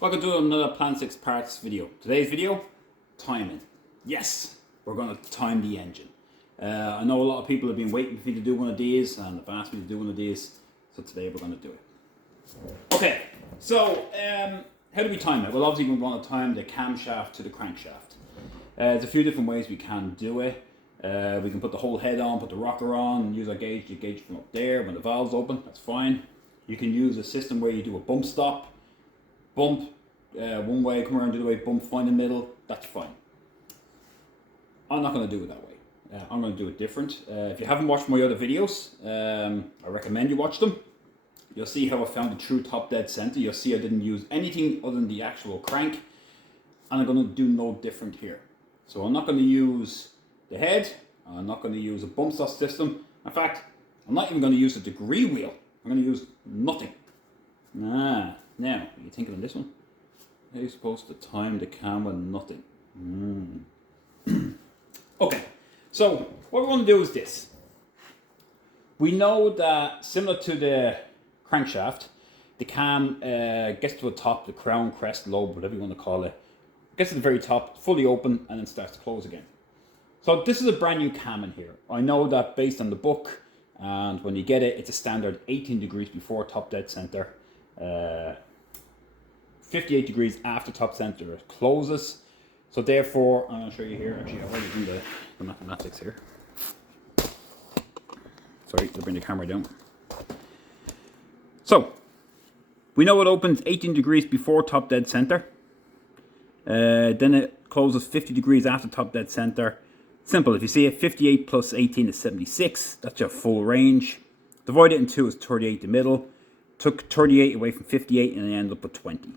Welcome to another Plan 6 parts video. Today's video, timing. Yes, we're going to time the engine. I know a lot of people have been waiting for me to do one of these and have asked me to do one of these, so today we're going to do it. Okay, so how do we time it? Well, obviously we want to time the camshaft to the crankshaft. There's a few different ways we can do it. We can put the whole head on, put the rocker on, and use our gauge to gauge from up there when the valve's open, that's fine. You can use a system where you do a bump stop, bump one way, come around the other way, bump, find the middle, that's fine. I'm not going to do it that way. I'm going to do it different. If you haven't watched my other videos, I recommend you watch them. You'll see how I found the true top dead center. You'll see I didn't use anything other than the actual crank, and I'm going to do no different here. So I'm not going to use the head, I'm not going to use a bump stop system. In fact, I'm not even going to use a degree wheel. I'm going to use nothing. Now, you thinking on this one? How are you supposed to time the cam with nothing? Okay, so what we want to do is this. We know that similar to the crankshaft, the cam gets to the top, the crown, crest, lobe, whatever you want to call it, gets to the very top, fully open, and then starts to close again. So this is a brand new cam in here. I know that based on the book, and when you get it, it's a standard 18 degrees before top dead center, 58 degrees after top center it closes. So therefore, I'm going to show you here, actually I've already done the mathematics here. Sorry, to bring the camera down. So, we know it opens 18 degrees before top dead center. Then it closes 50 degrees after top dead center. Simple, if you see it, 58 plus 18 is 76. That's your full range. Divide it in two is 38 the middle. Took 38 away from 58 and I ended up with 20.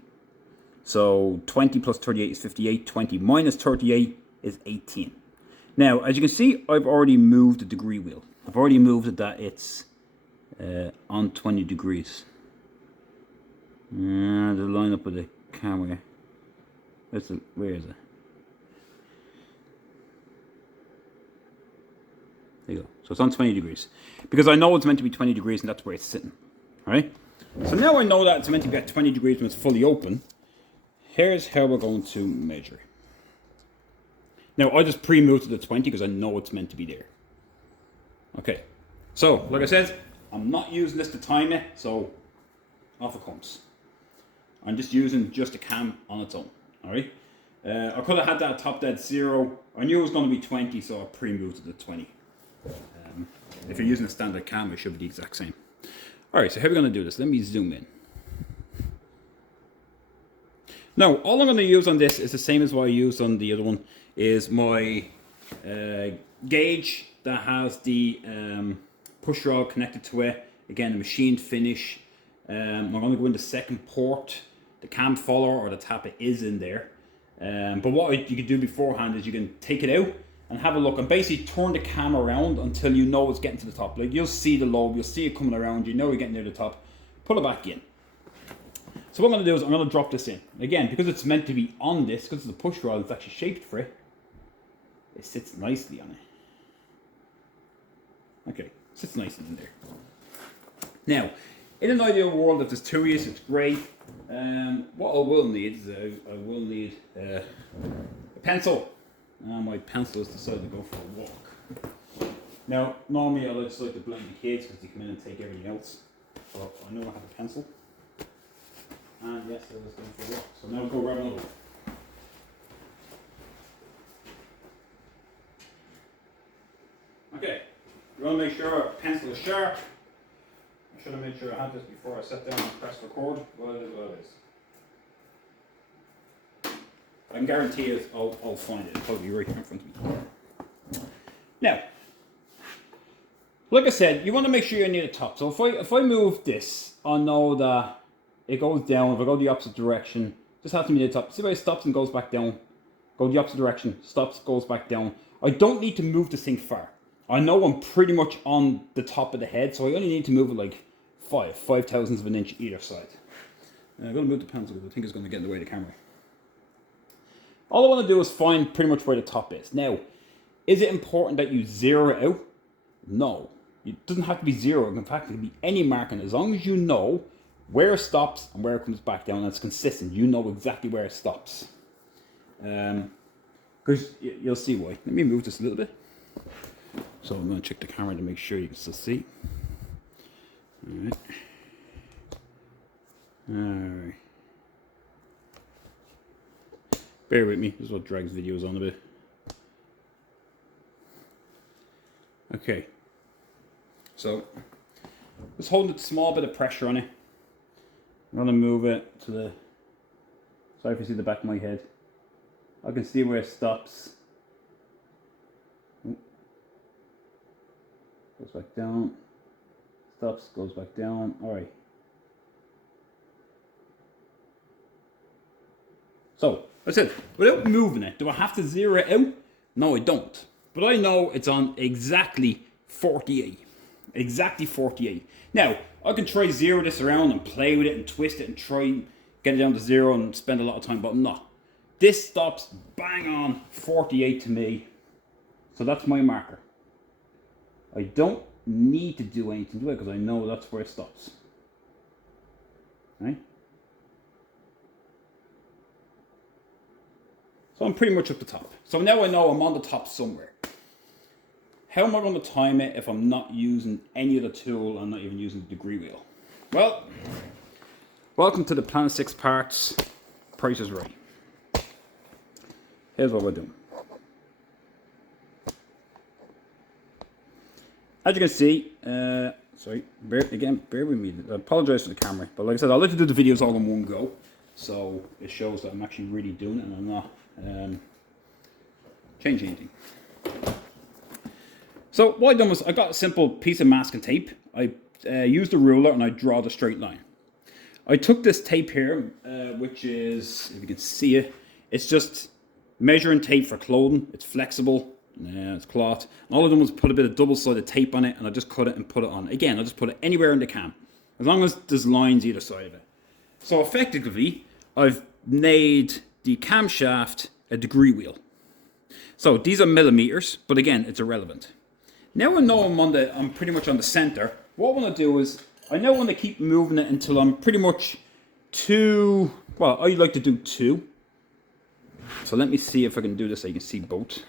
So 20 plus 38 is 58. 20 minus 38 is 18. Now, as you can see, I've already moved the degree wheel. I've already moved it that it's on 20 degrees. The line up with the camera. Where is it? There you go. So it's on 20 degrees. Because I know it's meant to be 20 degrees and that's where it's sitting. Alright? So now I know that it's meant to be at 20 degrees when it's fully open. Here's how we're going to measure. Now I just pre-moved to the 20 because I know it's meant to be there. Okay. So, like I said, I'm not using this to time it, so off it comes. I'm just using just a cam on its own. Alright? I could have had that top dead 0. I knew it was going to be 20, so I pre-moved to the 20. If you're using a standard cam, it should be the exact same. Alright, so how are we going to do this? Let me zoom in. Now, all I'm going to use on this is the same as what I used on the other one, is my gauge that has the push rod connected to it. Again, the machined finish. I'm going to go in the second port. The cam follower or the tapper is in there. But what you can do beforehand is you can take it out and have a look and basically turn the cam around until you know it's getting to the top. Like you'll see the lobe, you'll see it coming around, you know you're getting near the top. Pull it back in. So what I'm going to do is I'm going to drop this in. Again, because it's meant to be on this, because it's a push rod, it's actually shaped for it. It sits nicely on it. Okay, sits nicely in there. Now, in an ideal world, if there's two of you, it's great. What I will need is I will need a pencil. My pencil has decided to go for a walk. Now, normally I just like to blame the kids because they come in and take everything else. So I know I have a pencil. And yes, I was going for a walk. So now I'll go grab another one. Okay, you want to make sure our pencil is sharp. I should have made sure I had this before I sat down and pressed record. Well, it is what it is. I can guarantee it, I'll find it. It'll probably be right here in front of me. Now, like I said, you want to make sure you're near the top. So if I move this, I'll know that it goes down. If I go the opposite direction, just have to be near the top. See where it stops and goes back down? Go the opposite direction, stops, goes back down. I don't need to move this thing far. I know I'm pretty much on the top of the head, so I only need to move it like 5 thousandths of an inch either side. I'm going to move the pencil because I think it's going to get in the way of the camera. All I want to do is find pretty much where the top is. Now, is it important that you zero it out? No. It doesn't have to be zero. In fact, it can be any marking. As long as you know where it stops and where it comes back down. And it's consistent. You know exactly where it stops. Because you'll see why. Let me move this a little bit. So I'm going to check the camera to make sure you can still see. Alright. Alright. Bear with me. This is what drags videos on a bit. Okay. So, just holding a small bit of pressure on it. I'm going to move it to the... Sorry if you see the back of my head. I can see where it stops. Goes back down. Stops, goes back down. Alright. So, that's it. Without moving it, do I have to zero it out? No, I don't. But I know it's on exactly 48. Exactly 48. Now, I can try zero this around and play with it and twist it and try get it down to zero and spend a lot of time, but I'm not. This stops bang on 48 to me. So that's my marker. I don't need to do anything to it because I know that's where it stops. Right? So I'm pretty much at the top. So now I know I'm on the top somewhere. How am I going to time it if I'm not using any other tool? I'm not even using the degree wheel. Well, welcome to the Planet 6 Parts. Price is Right. Here's what we're doing. As you can see, sorry, bear with me. I apologize for the camera, but like I said, I like to do the videos all in one go, so it shows that I'm actually really doing it and I'm not changing anything. So what I done was I got a simple piece of masking tape. I used a ruler and I draw the straight line. I took this tape here, which is, if you can see it, it's just measuring tape for clothing. It's flexible, it's cloth. And all I've done was put a bit of double-sided tape on it and I just cut it and put it on. Again, I just put it anywhere in the cam, as long as there's lines either side of it. So effectively, I've made the camshaft a degree wheel. So these are millimeters, but again, it's irrelevant. Now I know I'm pretty much on the center. What I want to do is, I now want to keep moving it until I'm pretty much well, I like to do 2. So let me see if I can do this so you can see both.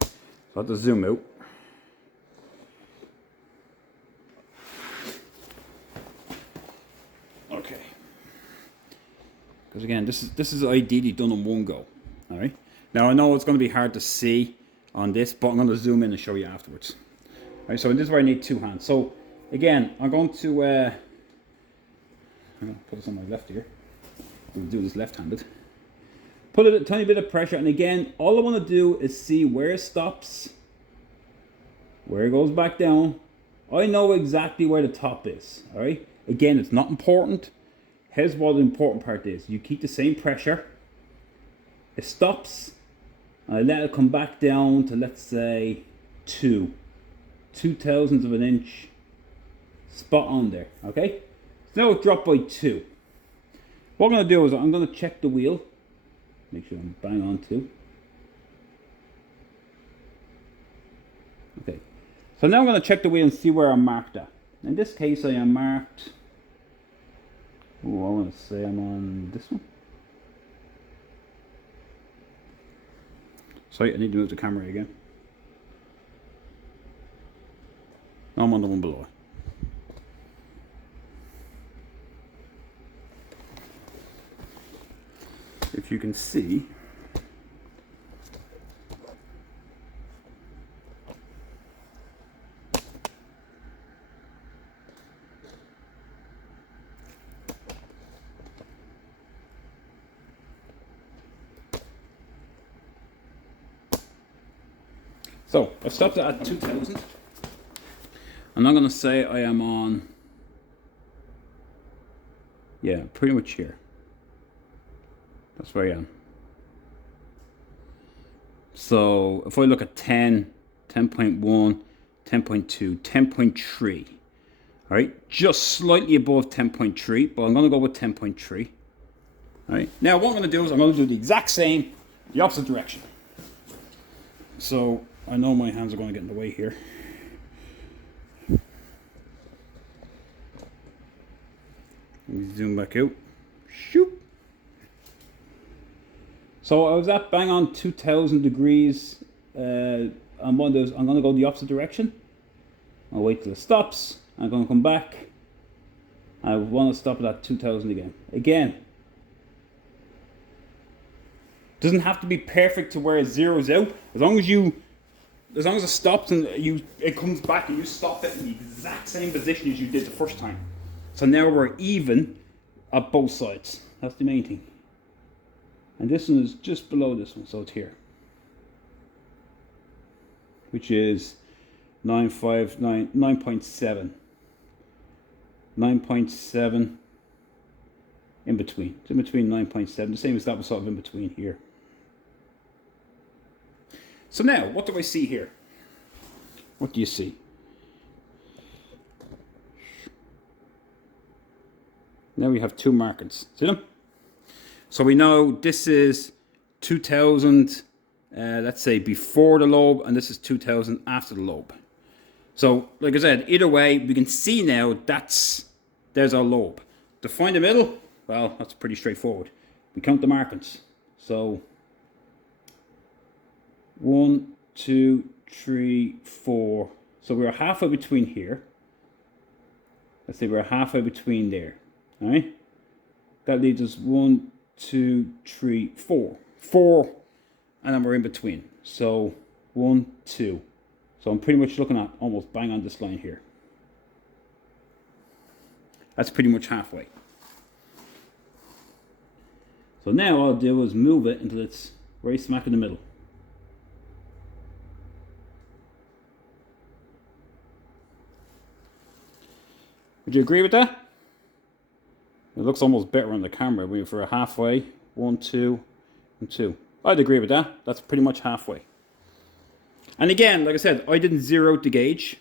So I have to zoom out. Okay. Because again, this is ideally done in one go. All right. Now I know it's going to be hard to see on this, but I'm going to zoom in and show you afterwards. All right. So this is where I need 2 hands. So again, I'm going to put this on my left here. We'll do this left-handed. Put a tiny bit of pressure, and again, all I want to do is see where it stops, where it goes back down. I know exactly where the top is. All right. Again, it's not important. Here's what the important part is. You keep the same pressure. It stops. I let it come back down to, let's say, 2 thousandths of an inch. Spot on there. Okay. So now it dropped by 2. What I'm going to do is I'm going to check the wheel. Make sure I'm bang on 2. Okay. So now I'm going to check the wheel and see where I'm marked at. In this case, I am marked. Oh, I want to say I'm on this one. Sorry, I need to move the camera again. No, I'm on the one below. If you can see, so I stopped it at 2000. I'm not going to say I am on, yeah, pretty much here. That's where I am. So if I look at 10, 10.1, 10.2, 10.3, all right, just slightly above 10.3, but I'm going to go with 10.3. All right, now what I'm going to do is I'm going to do the exact same, the opposite direction. So I know my hands are going to get in the way here. Let me zoom back out. Shoot. So I was at bang on 2000 degrees. On one of those, I'm going to go the opposite direction. I'll wait till it stops. I'm going to come back. I want to stop it at 2000 again. Again. Doesn't have to be perfect to where it zeroes out. As long as it stops and it comes back and you stop it in the exact same position as you did the first time. So now we're even at both sides. That's the main thing. And this one is just below this one, so it's here. Which is 9.7. 9.7 in between. It's in between 9.7. The same as that was sort of in between here. So now, what do I see here? What do you see? Now we have two markings. See them? So we know this is 2000, let's say before the lobe, and this is 2000 after the lobe. So, like I said, either way, we can see now there's our lobe. To find the middle, well, that's pretty straightforward. We count the markings. So, 1, 2, 3, 4. So we're halfway between here. Let's say we're halfway between there. All right? That leaves us 1, 2, 3, 4. 4, and then we're in between. So 1, 2. So I'm pretty much looking at almost bang on this line here. That's pretty much halfway. So now all I'll do is move it until it's right smack in the middle. Would you agree with that? It looks almost better on the camera. We for a halfway. 1, 2, and 2. I'd agree with that. That's pretty much halfway. And again, like I said, I didn't zero out the gauge.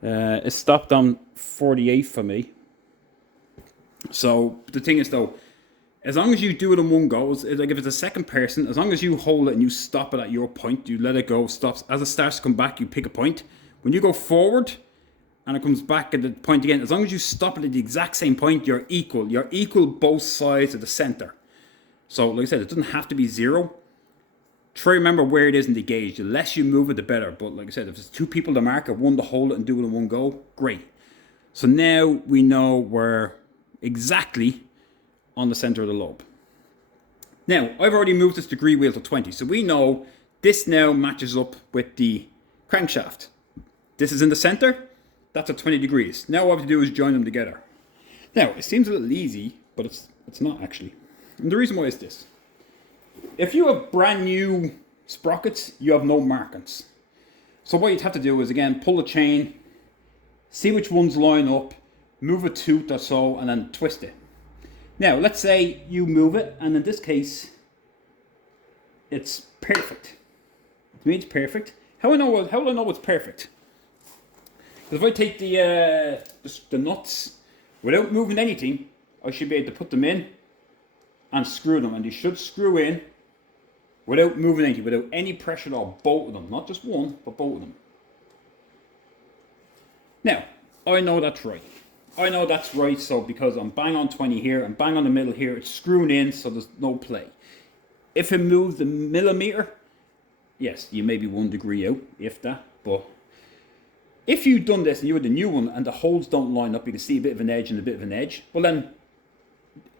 It stopped on 48 for me. So the thing is though, as long as you do it in one go, like if it's a second person, as long as you hold it and you stop it at your point, you let it go, stops. As it starts to come back, you pick a point. When you go forward and it comes back at the point again, as long as you stop it at the exact same point, you're equal. You're equal both sides of the center. So like I said, it doesn't have to be zero. Try to remember where it is in the gauge. The less you move it, the better. But like I said, if there's two people to mark it, one to hold it and do it in one go, great. So now we know we're exactly on the center of the lobe. Now, I've already moved this degree wheel to 20. So we know this now matches up with the crankshaft. This is in the center. That's at 20 degrees. Now all I have to do is join them together. Now, it seems a little easy, but it's not actually. And the reason why is this. If you have brand new sprockets, you have no markings. So what you'd have to do is, again, pull the chain, see which ones line up, move a tooth or so, and then twist it. Now, let's say you move it, and in this case, it's perfect. To me, it's perfect. How will I know it's perfect? Because if I take the nuts without moving anything, I should be able to put them in and screw them, and they should screw in without moving anything, without any pressure at all, both of them, not just one, but both of them. Now, I know that's right. I know that's right, so because I'm bang on 20 here, and bang on the middle here, it's screwing in, so there's no play. If it moves the millimeter, yes, you may be 1 degree out, if that, but if you've done this and you had the new one and the holes don't line up, you can see a bit of an edge and a bit of an edge, well then,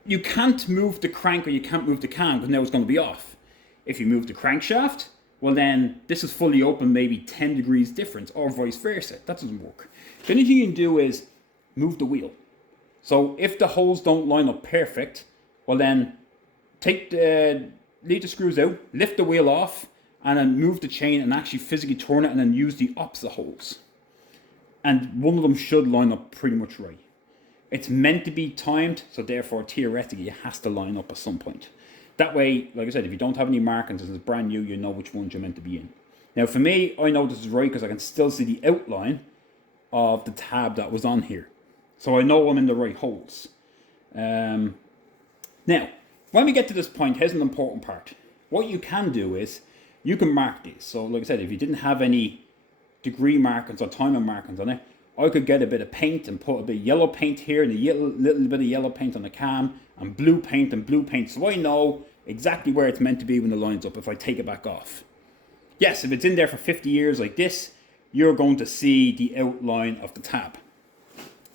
you can't move the crank or you can't move the cam because now it's going to be off. If you move the crankshaft, well then this is fully open, maybe 10 degrees difference, or vice versa. That doesn't work. The only thing you can do is move the wheel. So if the holes don't line up perfect, well then leave the screws out, lift the wheel off, and then move the chain and actually physically turn it and then use the opposite holes. And one of them should line up pretty much right. It's meant to be timed, so therefore theoretically it has to line up at some point. That way, like I said, if you don't have any markings and it's brand new, you know which ones you're meant to be in. Now for me, I know this is right because I can still see the outline of the tab that was on here. So I know I'm in the right holes. Now, when we get to this point, here's an important part. What you can do is, you can mark these. So like I said, if you didn't have any degree markings or timing markings on it, I could get a bit of paint and put a bit of yellow paint here and a little bit of yellow paint on the cam and blue paint, so I know exactly where it's meant to be when the line's up if I take it back off. Yes, if it's in there for 50 years like this, you're going to see the outline of the tab.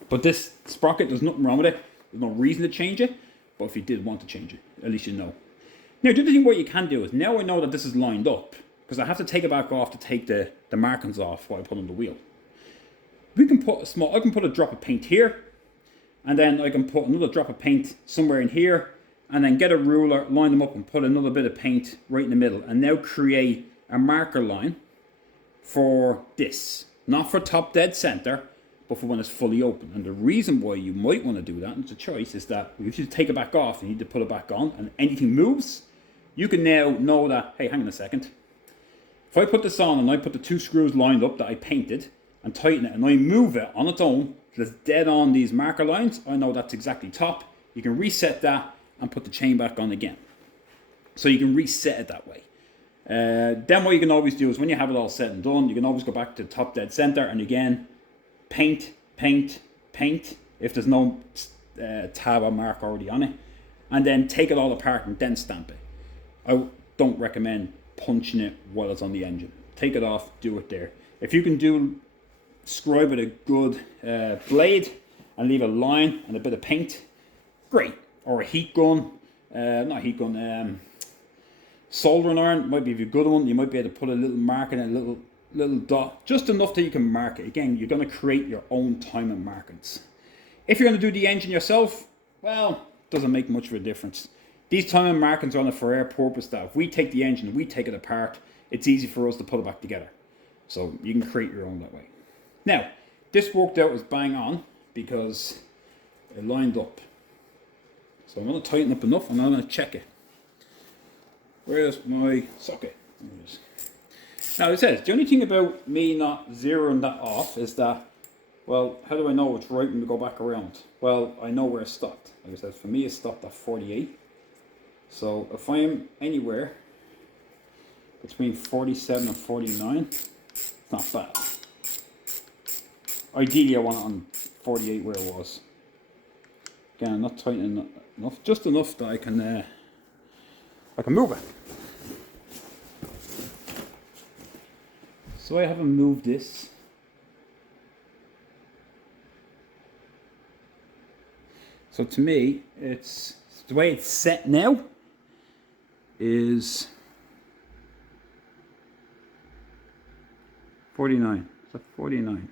But this sprocket, there's nothing wrong with it. There's no reason to change it, but if you did want to change it, at least you know. Now, the other thing what you can do is, now I know that this is lined up, because I have to take it back off to take the markings off while I put on the wheel. We can put I can put a drop of paint here, and then I can put another drop of paint somewhere in here, and then get a ruler, line them up and put another bit of paint right in the middle, and now create a marker line for this. Not for top dead center, but for when it's fully open. And the reason why you might want to do that, and it's a choice, is that if you take it back off and you need to put it back on and anything moves, you can now know that, hey, hang on a second. If I put this on and I put the 2 screws lined up that I painted and tighten it and I move it on its own, so it's dead on these marker lines, I know that's exactly top. You can reset that and put the chain back on again. So you can reset it that way. Then what you can always do is when you have it all set and done, you can always go back to top dead center and again, paint, if there's no tab or mark already on it, and then take it all apart and then stamp it. I don't recommend punching it while it's on the engine. Take it off, do it there. If you can scribe with a good blade and leave a line and a bit of paint, great. Or a heat gun, soldering iron might be a good one. You might be able to put a little mark in it, a little dot, just enough that you can mark it. Again, you're going to create your own timing markings. If you're going to do the engine yourself, well, doesn't make much of a difference. These timing markings are on it for our purpose that if we take the engine and we take it apart, it's easy for us to put it back together. So you can create your own that way. Now, this worked out as bang on because it lined up. So I'm going to tighten up enough and I'm going to check it. Where's my socket? Now it says, the only thing about me not zeroing that off is that, well, how do I know it's right when we go back around? Well, I know where it stopped. Like I said, for me it stopped at 48. So if I'm anywhere between 47 and 49, it's not bad. Ideally I want it on 48 where it was. Again, I'm not tightening enough, just enough that I can move it. So I haven't moved this. So to me, it's the way it's set now is 49. It's at 49.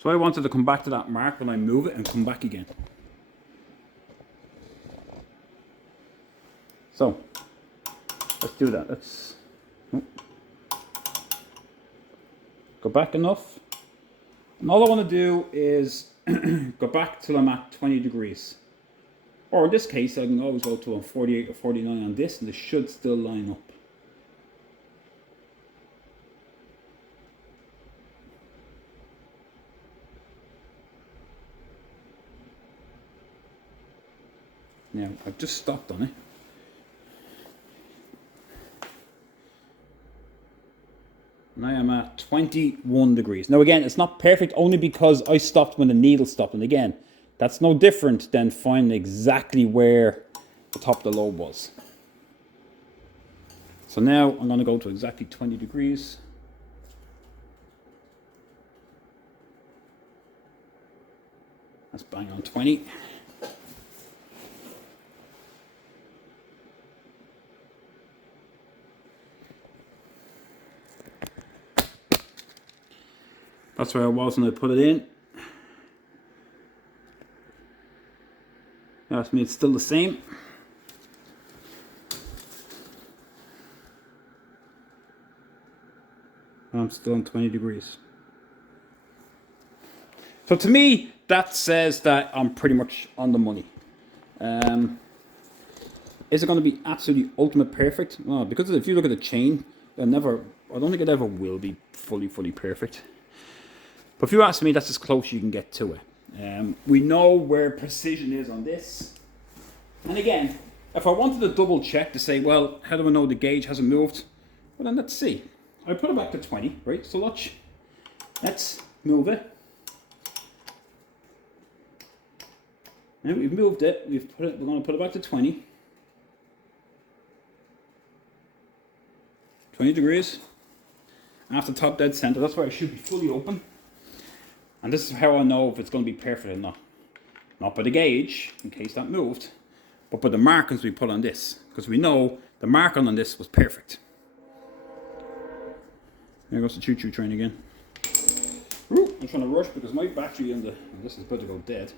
So I wanted to come back to that mark when I move it and come back again. So let's do that. Let's go back enough. And all I want to do is go back till I'm at 20 degrees. Or in this case, I can always go to a 48 or 49 on this and it should still line up. Now, I've just stopped on it. And I am at 21 degrees. Now again, it's not perfect only because I stopped when the needle stopped. And again, that's no different than finding exactly where the top of the lobe was. So now I'm going to go to exactly 20 degrees. That's bang on 20. That's where I was when I put it in. That's me, it's still the same. I'm still on 20 degrees. So to me, that says that I'm pretty much on the money. Is it going to be absolutely ultimate perfect? No, because if you look at the chain, I don't think it ever will be fully perfect. But if you ask me, that's as close as you can get to it. We know where precision is on this. And again, if I wanted to double check to say, well, how do I know the gauge hasn't moved? Well, then let's see. I put it back to 20, right? So let's move it. Now we've moved it, we're going to put it back to 20. 20 degrees. After top dead center, that's where it should be fully open. And this is how I know if it's going to be perfect or not. Not by the gauge, in case that moved, but by the markings we put on this. Because we know the marking on this was perfect. There goes the choo-choo train again. Ooh, I'm trying to rush because my battery on this is about to go dead.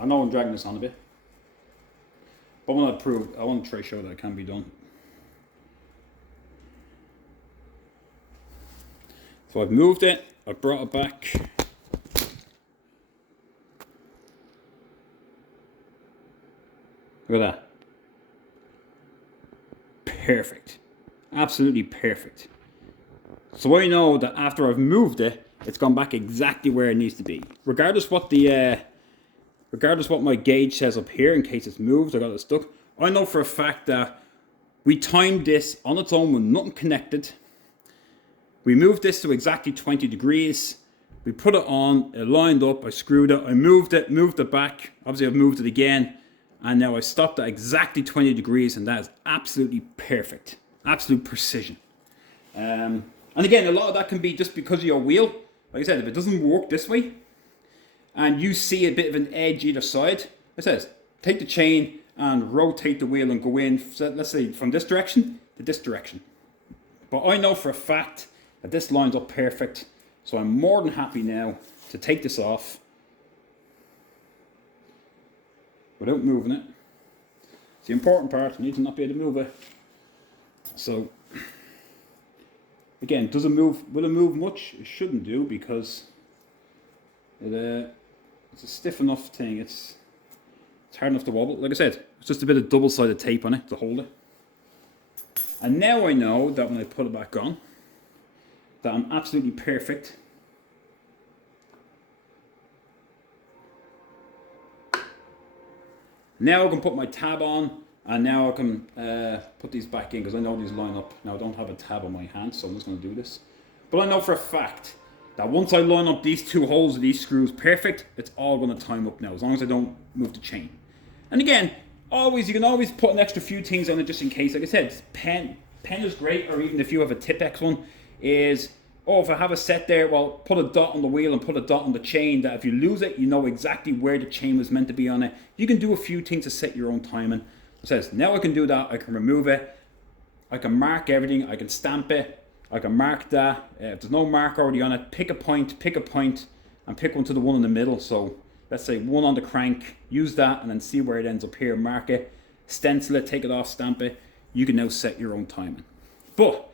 I know I'm dragging this on a bit, but I want to try to show that it can be done. So I've moved it, I've brought it back. Look at that. Perfect. Absolutely perfect. So I know that after I've moved it, it's gone back exactly where it needs to be. Regardless what my gauge says up here, in case it's moved or got it stuck, I know for a fact that we timed this on its own with nothing connected. We moved this to exactly 20 degrees. We put it on, it lined up, I screwed it, I moved it back. Obviously I've moved it again. And now I stopped at exactly 20 degrees, and that is absolutely perfect. Absolute precision. And again, a lot of that can be just because of your wheel. Like I said, if it doesn't work this way, and you see a bit of an edge either side, it says, take the chain and rotate the wheel and go in, so let's say from this direction to this direction. But I know for a fact that this lines up perfect, so I'm more than happy now to take this off without moving it. It's the important part, you need to not be able to move it. So, again, does it move? Will it move much? It shouldn't do, because it's a stiff enough thing. It's hard enough to wobble. Like I said, it's just a bit of double-sided tape on it to hold it. And now I know that when I put it back on, that I'm absolutely perfect. Now I can put my tab on, and now I can put these back in, because I know these line up. Now I don't have a tab on my hand, so I'm just going to do this. But I know for a fact that once I line up these two holes of these screws perfect, it's all going to time up now, as long as I don't move the chain. And again, you can always put an extra few things on it just in case. Like I said, pen is great, or even if you have a Tr6 one, is, oh, if I have a set there, well, put a dot on the wheel and put a dot on the chain, that if you lose it, you know exactly where the chain was meant to be on it. You can do a few things to set your own timing. It says, now I can do that, I can remove it, I can mark everything, I can stamp it, I can mark that. If there's no mark already on it, pick a point, and pick one to the one in the middle. So let's say one on the crank, use that, and then see where it ends up here, mark it, stencil it, take it off, stamp it. You can now set your own timing. But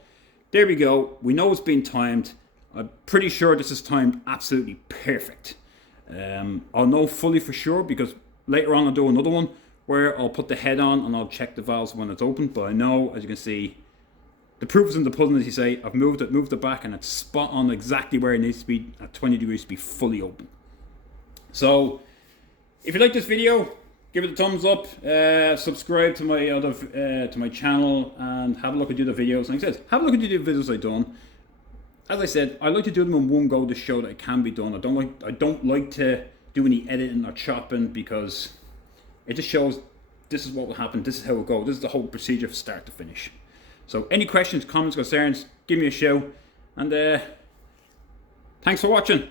there we go, we know it's been timed. I'm pretty sure this is timed absolutely perfect. I'll know fully for sure, because later on I'll do another one where I'll put the head on and I'll check the valves when it's open. But I know, as you can see, the proof is in the pudding, as you say. I've moved it back, and it's spot on exactly where it needs to be at 20 degrees to be fully open. So if you like this video, give it a thumbs up, subscribe to my channel, and have a look at the other videos. Like I said, have a look at the other videos I've done. As I said, I like to do them in one go to show that it can be done. I don't like to do any editing or chopping, because it just shows this is what will happen, this is how it will go, this is the whole procedure from start to finish. So any questions, comments, concerns, give me a shout, and thanks for watching.